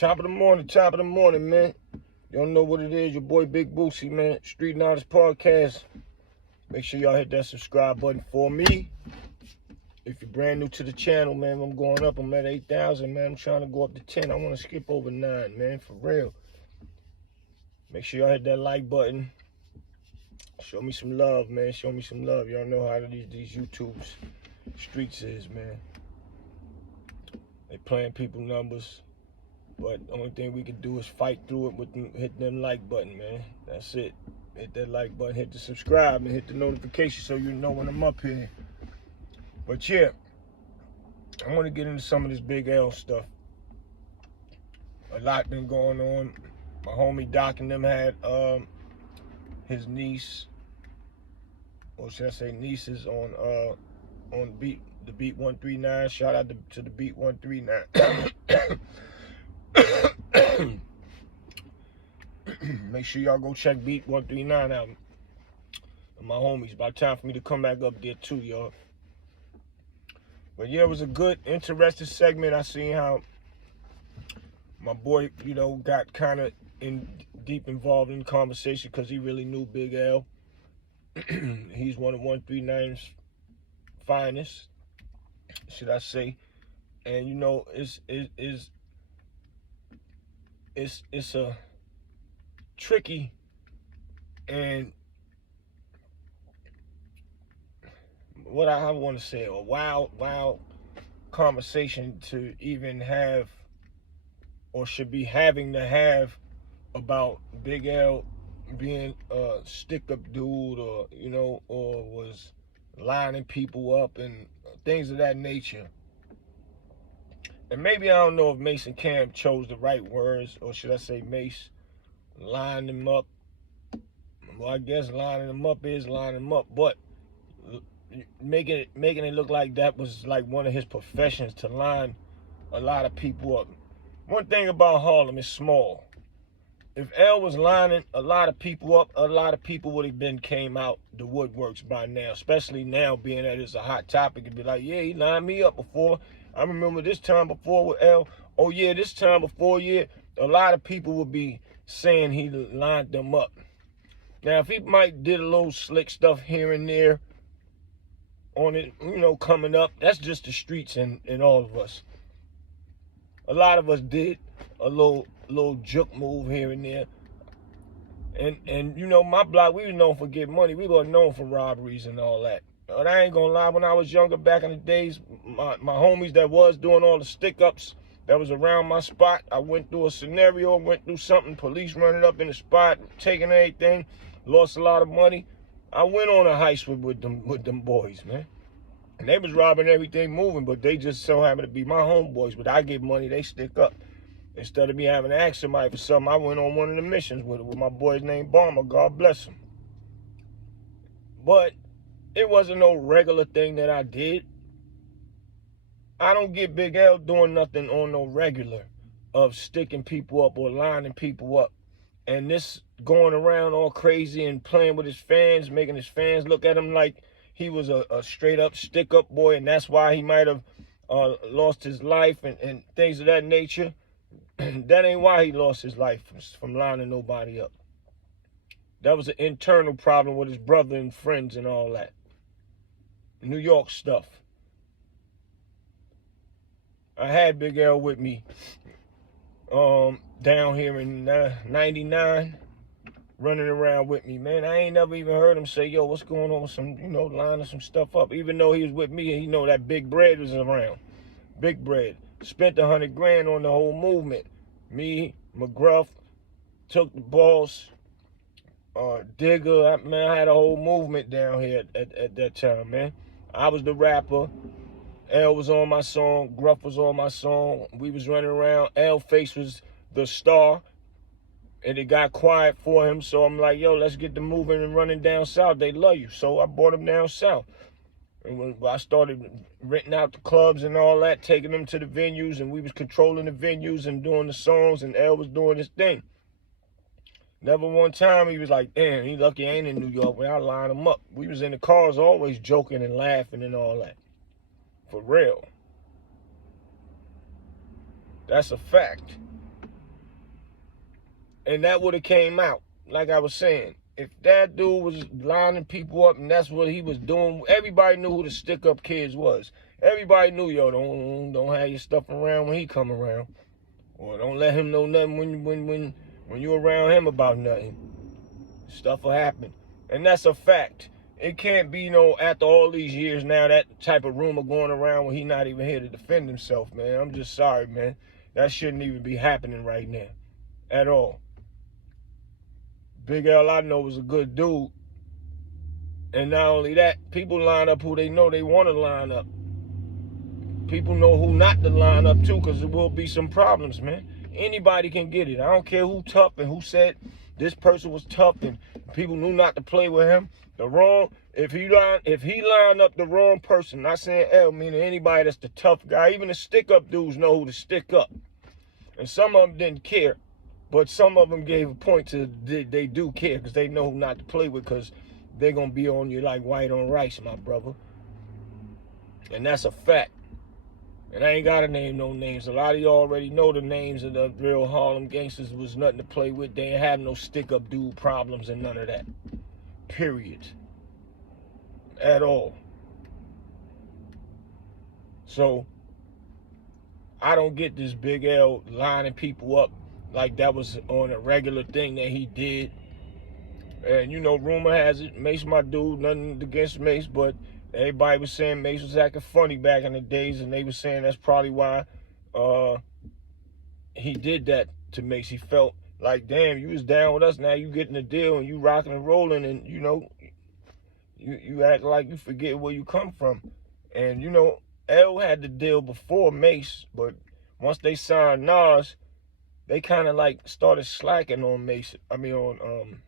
Top of the morning, man. Y'all know what it is. Your boy Big Bootsie, man. Street Knowledge Podcast. Make sure y'all hit that subscribe button for me. If you're brand new to the channel, man, I'm going up. I'm at 8,000, man. I'm trying to go up to 10. I want to skip over 9, man, for real. Make sure y'all hit that like button. Show me some love, man. Show me some love. Y'all know how these YouTube's streets is, man. They playing people numbers. But the only thing we can do is fight through it with them, hit them like button, man. That's it. Hit that like button, hit the subscribe, and hit the notification so you know when I'm up here. But yeah, I want to get into some of this Big L stuff. A lot been going on. My homie Doc and them had his niece, or should I say nieces, on the Beat 139. Shout out to the Beat 139. Make sure y'all go check Beat 139 out. And my homies, about time for me to come back up there too, y'all. But yeah, it was a good, interesting segment. I seen how my boy, got kind of deep involved in the conversation because he really knew Big L. He's one of 139's finest, should I say. And it's a tricky and what I want to say, a wild conversation to even have, or should be having to have, about Big L being a stick-up dude, or was lining people up and things of that nature. And maybe I don't know if Mase and Cam chose the right words, or should I say Mase lined them up. Well, I guess lining them up is lining them up, but making it look like that was like one of his professions, to line a lot of people up. One thing about Harlem is small. If L was lining a lot of people up, a lot of people would have came out the woodworks by now, especially now being that it's a hot topic. It'd be like, yeah, he lined me up before. I remember this time before with L. Oh yeah, this time before, yeah. A lot of people would be saying he lined them up. Now, if he might did a little slick stuff here and there on it, coming up, that's just the streets and all of us. A lot of us did a little juke move here and there. And my block, we was known for getting money. We weren't known for robberies and all that. But I ain't gonna lie, when I was younger, back in the days, my homies that was doing all the stick-ups that was around my spot, I went through a scenario, went through something, police running up in the spot, taking everything, lost a lot of money. I went on a heist with them boys, man. And they was robbing everything moving, but they just so happened to be my homeboys. But I get money, they stick up. Instead of me having to ask somebody for something, I went on one of the missions with my boy's named Bomber, God bless him. But it wasn't no regular thing that I did. I don't get Big L doing nothing on no regular of sticking people up or lining people up. And this going around all crazy and playing with his fans, making his fans look at him like he was a straight up stick up boy, and that's why he might have lost his life and things of that nature. That ain't why he lost his life, from lining nobody up. That was an internal problem with his brother and friends and all that. New York stuff. I had Big L with me down here in 99, running around with me, man. I ain't never even heard him say, yo, what's going on with some, lining some stuff up. Even though he was with me and he know that Big Bread was around. Big Bread. Spent $100 grand on the whole movement. Me, McGruff, took the boss, Digger. I had a whole movement down here at that time, man. I was the rapper. L was on my song. Gruff was on my song. We was running around. L Face was the star. And it got quiet for him. So I'm like, yo, let's get the moving and running down south. They love you. So I brought him down south. And when I started renting out the clubs and all that, taking them to the venues, and we was controlling the venues and doing the songs, and L was doing his thing. Never one time he was like, damn, he lucky I ain't in New York, when I line him up. We was in the cars always joking and laughing and all that. For real. That's a fact. And that would have came out. Like I was saying, if that dude was lining people up and that's what he was doing, everybody knew who the stick-up kids was. Everybody knew, yo, don't have your stuff around when he come around. Or don't let him know nothing when you around him about nothing. Stuff will happen. And that's a fact. It can't be, after all these years now, that type of rumor going around when he not even here to defend himself, man. I'm just sorry, man. That shouldn't even be happening right now. At all. Big L, I know, was a good dude. And not only that, people line up who they know they want to line up. People know who not to line up too, because there will be some problems, man. Anybody can get it. I don't care who tough and who said this person was tough and people knew not to play with him. If he lined up the wrong person, not saying L, meaning anybody that's the tough guy, even the stick-up dudes know who to stick up. And some of them didn't care, but some of them gave a point to they do care because they know who not to play with, because they're going to be on you like white on rice, my brother. And that's a fact. And I ain't got to name no names. A lot of y'all already know the names of the real Harlem gangsters. Was nothing to play with. They ain't have no stick-up dude problems and none of that. Period. At all. So, I don't get this Big L lining people up like that was on a regular thing that he did. And, rumor has it, Mase my dude, nothing against Mase, but everybody was saying Mase was acting funny back in the days, and they were saying that's probably why he did that to Mase. He felt like, damn, you was down with us, now you getting a deal, and you rocking and rolling, and, you act like you forget where you come from. And, L had the deal before Mase, but once they signed Nas, they kind of like started slacking on Mase. I mean, on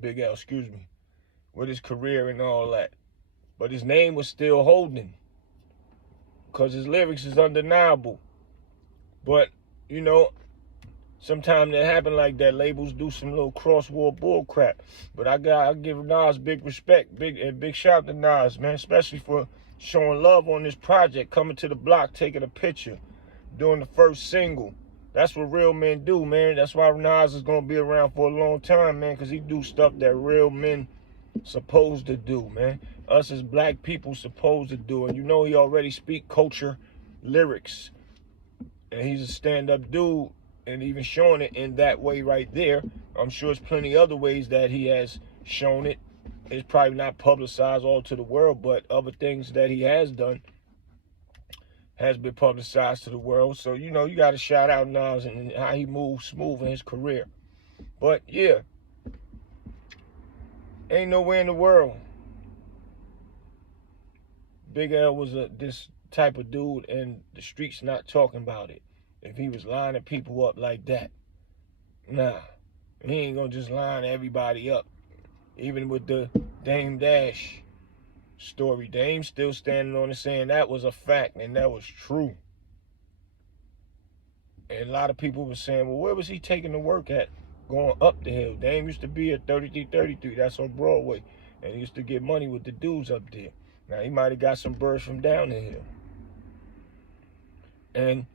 Big L, with his career and all that. But his name was still holding, because his lyrics is undeniable. But, sometimes that happen like that. Labels do some little cross-war bull crap. But I give Nas big respect, big shout to Nas, man, especially for showing love on this project, coming to the block, taking a picture, doing the first single. That's what real men do, man. That's why Nas is gonna be around for a long time, man, because he do stuff that real men supposed to do, man. Us as black people supposed to do. And he already speak culture lyrics. And he's a stand-up dude, and even showing it in that way right there. I'm sure there's plenty other ways that he has shown it. It's probably not publicized all to the world, but other things that he has done has been publicized to the world. So, you got to shout out Nas and how he moves smooth in his career. But, yeah, ain't nowhere in the world Big L was this type of dude, and the streets not talking about it. If he was lining people up like that, nah, he ain't gonna just line everybody up. Even with the Dame Dash story, Dame still standing on it, saying that was a fact and that was true. And a lot of people were saying, well, where was he taking the work at going up the hill? Dame used to be at 3333, that's on Broadway, and he used to get money with the dudes up there. Now, he might have got some birds from down the hill. And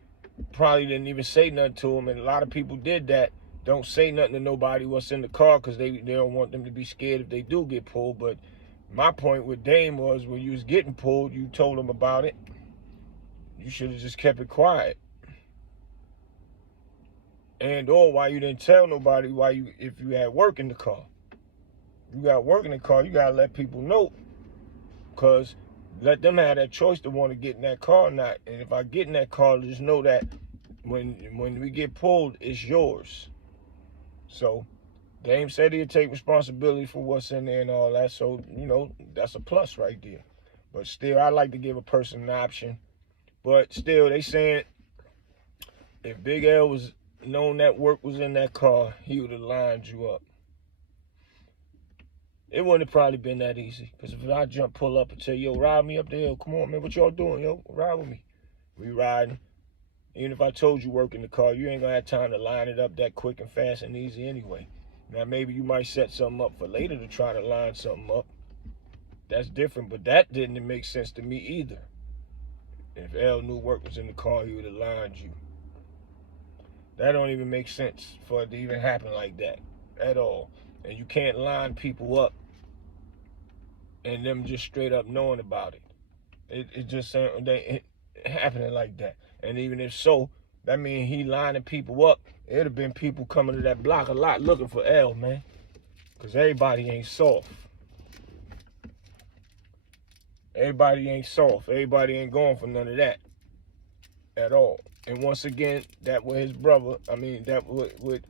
probably didn't even say nothing to him, and a lot of people did that. Don't say nothing to nobody what's in the car, because they don't want them to be scared if they do get pulled. But my point with Dame was, when you was getting pulled, you told him about it. You should have just kept it quiet. And or why you didn't tell nobody if you had work in the car. You got work in the car, you got to let people know. Because let them have that choice to want to get in that car or not. And if I get in that car, just know that when we get pulled, it's yours. So, Dame said he'd take responsibility for what's in there and all that. So, that's a plus right there. But still, I like to give a person an option. But still, they saying if Big L was known that work was in that car, he would have lined you up. It wouldn't have probably been that easy. Because if I pull up and tell you, yo, ride me up the hill. Come on, man, what y'all doing, yo? Ride with me. We riding. Even if I told you work in the car, you ain't going to have time to line it up that quick and fast and easy anyway. Now, maybe you might set something up for later to try to line something up. That's different, but that didn't make sense to me either. If L knew work was in the car, he would have lined you. That don't even make sense for it to even happen like that at all. And you can't line people up and them just straight up knowing about it. It just it happening like that. And even if so, that means he lining people up. It'd have been people coming to that block a lot looking for L, man. Because everybody ain't soft. Everybody ain't soft. Everybody ain't going for none of that at all. And once again, that with his brother, I mean, that with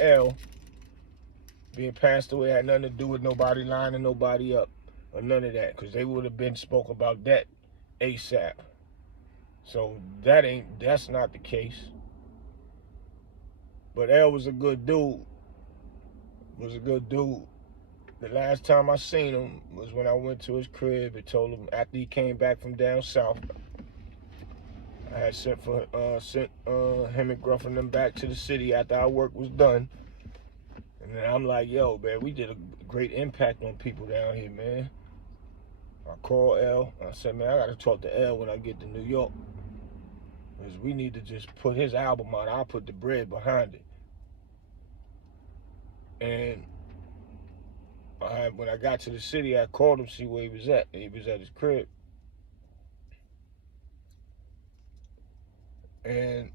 L being passed away had nothing to do with nobody lining nobody up or none of that, because they would have been spoke about that ASAP. So that's not the case. But L was a good dude. The last time I seen him was when I went to his crib and told him after he came back from down south. I had sent him and Gruff and them back to the city after our work was done. And then I'm like, yo, man, we did a great impact on people down here, man. I called L. I said, man, I got to talk to L when I get to New York. Because we need to just put his album out. I'll put the bread behind it. And when I got to the city, I called him, see where he was at. He was at his crib. And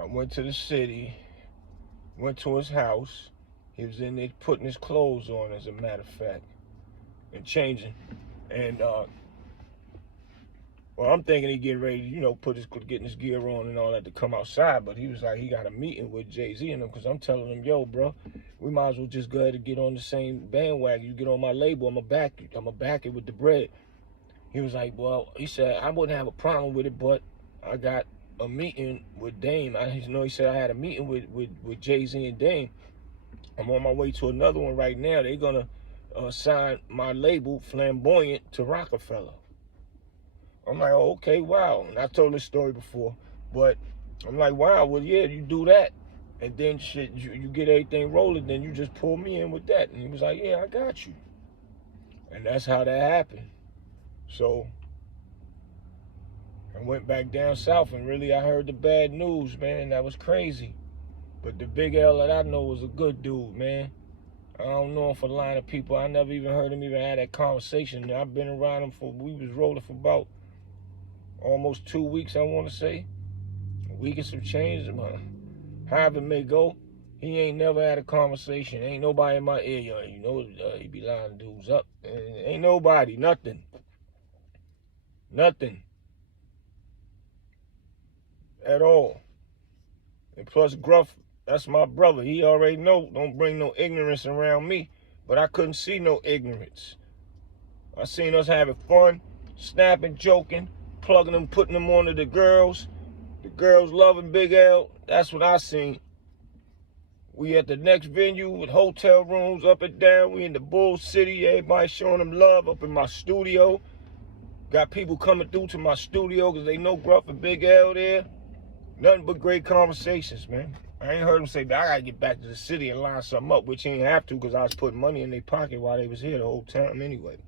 I went to the city, went to his house. He was in there putting his clothes on, as a matter of fact, and changing. And, well, I'm thinking he getting ready to, getting his gear on and all that to come outside. But he was like, he got a meeting with Jay-Z and them, because I'm telling him, yo, bro, we might as well just go ahead and get on the same bandwagon. You get on my label, I'm going to back it with the bread. He was like, well, he said, I wouldn't have a problem with it, but I got a meeting with Dame. He said I had a meeting with Jay-Z and Dame. I'm on my way to another one right now. They're going to sign my label, Flamboyant, to Rockefeller. I'm like, oh, okay, wow. And I told this story before, but I'm like, wow, well, yeah, you do that. And then shit, you get everything rolling, then you just pull me in with that. And he was like, yeah, I got you. And that's how that happened. So I went back down south, and really I heard the bad news, man. That was crazy. But the Big L that I know was a good dude, man. I don't know him for the line of people. I never even heard him even have that conversation. I've been around him we was rolling for about almost 2 weeks, I want to say. A week and some change. However it may go, he ain't never had a conversation. Ain't nobody in my ear, he be lining dudes up. Ain't nobody, nothing. Nothing. At all. And plus Gruff, that's my brother. He already know, don't bring no ignorance around me. But I couldn't see no ignorance. I seen us having fun, snapping, joking, plugging them, putting them onto the girls. The girls loving Big L. That's what I seen. We at the next venue with hotel rooms up and down. We in the Bull City. Everybody showing them love up in my studio. Got people coming through to my studio because they know Gruff and Big L there. Nothing but great conversations, man. I ain't heard them say, I got to get back to the city and line something up, which he ain't have to because I was putting money in their pocket while they was here the whole time anyway.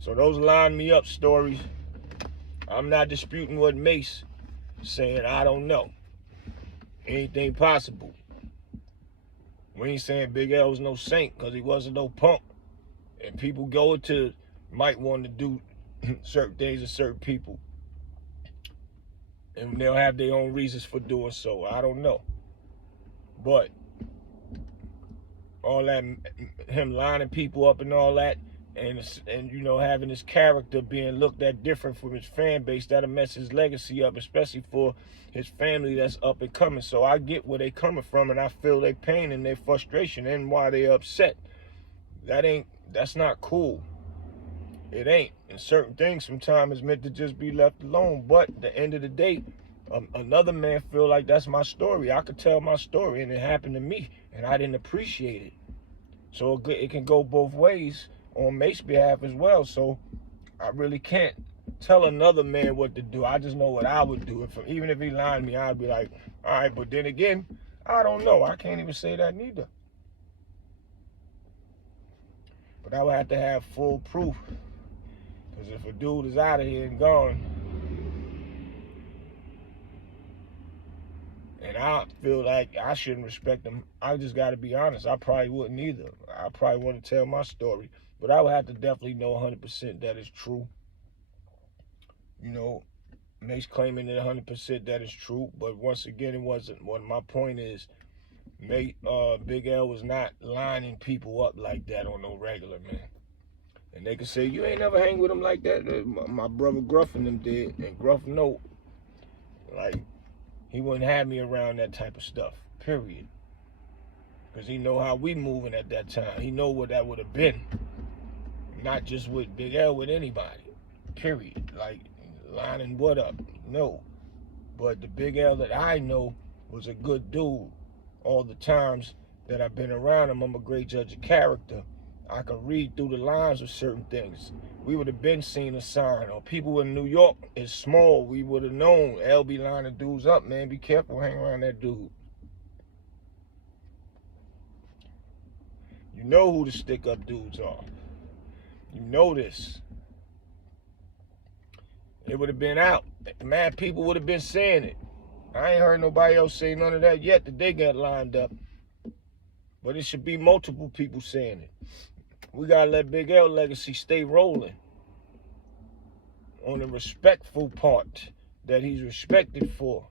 So those line me up stories. I'm not disputing what Mase saying. I don't know. Anything possible. We ain't saying Big L was no saint because he wasn't no punk. And people might want to do certain things to certain people. And they'll have their own reasons for doing so. I don't know. But all that, him lining people up and all that, and having his character being looked at different from his fan base, that'll mess his legacy up, especially for his family that's up and coming. So I get where they coming from, and I feel their pain and their frustration and why they upset. That's not cool. It ain't. And certain things sometimes is meant to just be left alone. But at the end of the day, another man feel like that's my story. I could tell my story, and it happened to me, and I didn't appreciate it. So it can go both ways on Mace's behalf as well. So I really can't tell another man what to do. I just know what I would do. Even if he lined me, I'd be like, all right. But then again, I don't know. I can't even say that neither. But I would have to have full proof. Because if a dude is out of here and gone, and I feel like I shouldn't respect him, I just got to be honest. I probably wouldn't either. I probably want to tell my story. But I would have to definitely know 100% that it's true. You know, Mase claiming it 100% that is true. But once again, it wasn't. What my point is, Big L was not lining people up like that on no regular, man. And they could say, you ain't never hang with him like that. My brother Gruff and them did. And Gruff know, like, he wouldn't have me around that type of stuff, period. Because he know how we moving at that time. He know what that would have been. Not just with Big L, with anybody, period. Like, lining what up? No. But the Big L that I know was a good dude. All the times that I've been around him, I'm a great judge of character. I can read through the lines of certain things. We would have been seen a sign. Or people in New York is small. We would have known. L be lining dudes up, man. Be careful, hang around that dude. You know who the stick-up dudes are. You know this. It would have been out. Man, people would have been saying it. I ain't heard nobody else say none of that yet that they got lined up. But it should be multiple people saying it. We gotta let Big L legacy stay rolling on the respectful part that he's respected for.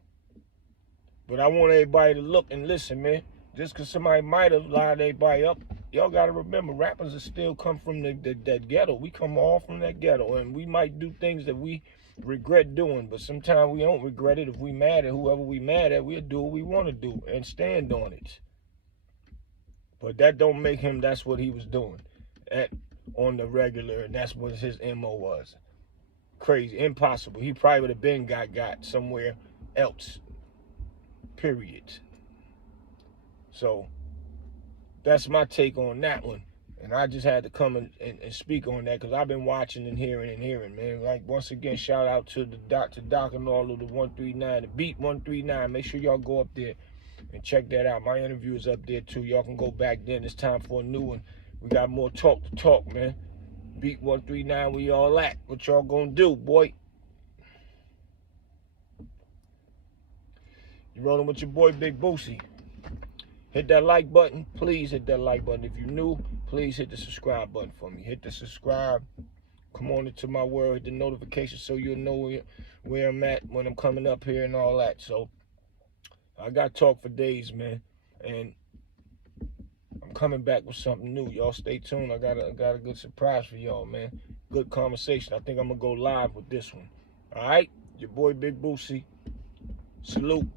But I want everybody to look and listen, man. Just because somebody might have lied everybody up, y'all gotta remember, rappers are still come from that ghetto. We come all from that ghetto, and we might do things that we regret doing, but sometimes we don't regret it. If we mad at whoever we mad at, we'll do what we want to do and stand on it. But that don't make him, that's what he was doing on the regular, and that's what his MO was. Crazy, impossible. He probably would have been got somewhere else, period. So that's my take on that one. And I just had to come and speak on that because I've been watching and hearing, man. Like, once again, shout out to the Doc and all of the 139, the Beat 139. Make sure y'all go up there and check that out. My interview is up there too. Y'all can go back then. It's time for a new one. We got more talk to talk, man. Beat 139, where y'all at? What y'all gonna do, boy? You rolling with your boy Big Bootsie. Hit that like button. Please hit that like button. If you're new, please hit the subscribe button for me. Hit the subscribe. Come on into my world. Hit the notification so you'll know where I'm at when I'm coming up here and all that. So I got talk for days, man. And I'm coming back with something new. Y'all stay tuned. I got a good surprise for y'all, man. Good conversation. I think I'm going to go live with this one. All right? Your boy Big Bootsie. Salute.